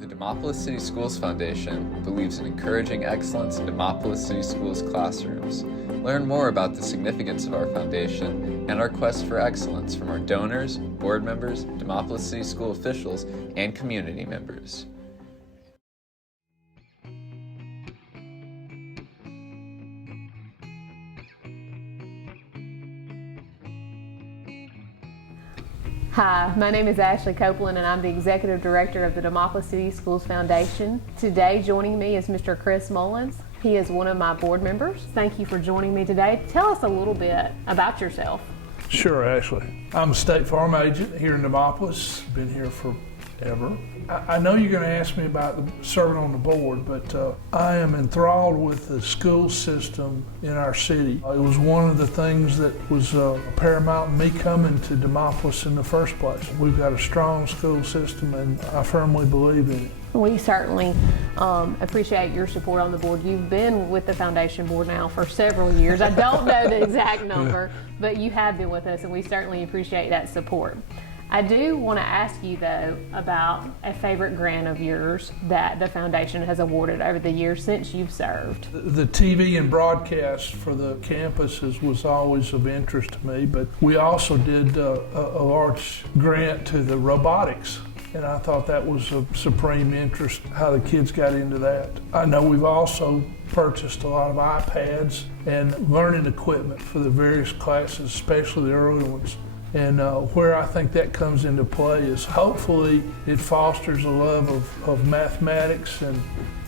The Demopolis City Schools Foundation believes in encouraging excellence in Demopolis City Schools classrooms. Learn more about the significance of our foundation and our quest for excellence from our donors, board members, Demopolis City School officials, and community members. Hi, my name is Ashley Copeland and I'm the Executive Director of the Demopolis City Schools Foundation. Today joining me is Mr. Chris Mullins. He is one of my board members. Thank you for joining me today. Tell us a little bit about yourself. Sure, Ashley. I'm a State Farm agent here in Demopolis. Been here forever. I know you're going to ask me about serving on the board, but I am enthralled with the school system in our city. It was one of the things that was paramount in me coming to Demopolis in the first place. We've got a strong school system and I firmly believe in it. We certainly appreciate your support on the board. You've been with the Foundation Board now for several years. I don't know the exact number, but you have been with us and we certainly appreciate that support. I do want to ask you though about a favorite grant of yours that the Foundation has awarded over the years since you've served. The TV and broadcast for the campuses was always of interest to me, but we also did a large grant to the robotics. And I thought that was of supreme interest, how the kids got into that. I know we've also purchased a lot of iPads and learning equipment for the various classes, especially the early ones. And where I think that comes into play is hopefully it fosters a love of mathematics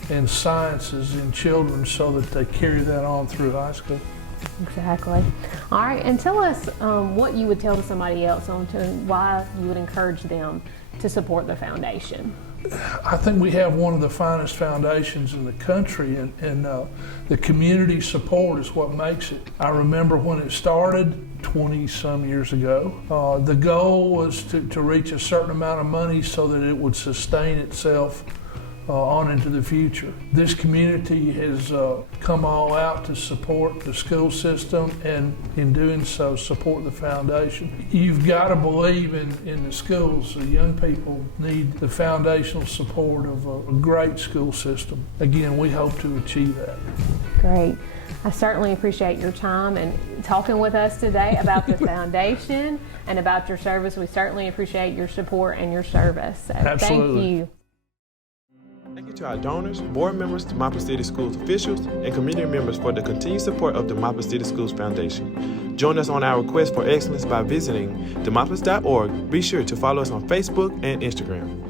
and sciences in children so that they carry that on through high school. Exactly. All right, and tell us what you would tell to somebody else on to why you would encourage them to support the foundation. I think we have one of the finest foundations in the country, and the community support is what makes it. I remember when it started 20-some years ago, the goal was to reach a certain amount of money so that it would sustain itself on into the future. This community has come all out to support the school system and in doing so support the foundation. You've got to believe in the schools. The young people need the foundational support of a great school system. Again, we hope to achieve that. Great. I certainly appreciate your time and talking with us today about the foundation and about your service. We certainly appreciate your support and your service. So Absolutely. Thank you. Thank you to our donors, board members, Demopolis City Schools officials, and community members for the continued support of the Demopolis City Schools Foundation. Join us on our quest for excellence by visiting demopolis.org. Be sure to follow us on Facebook and Instagram.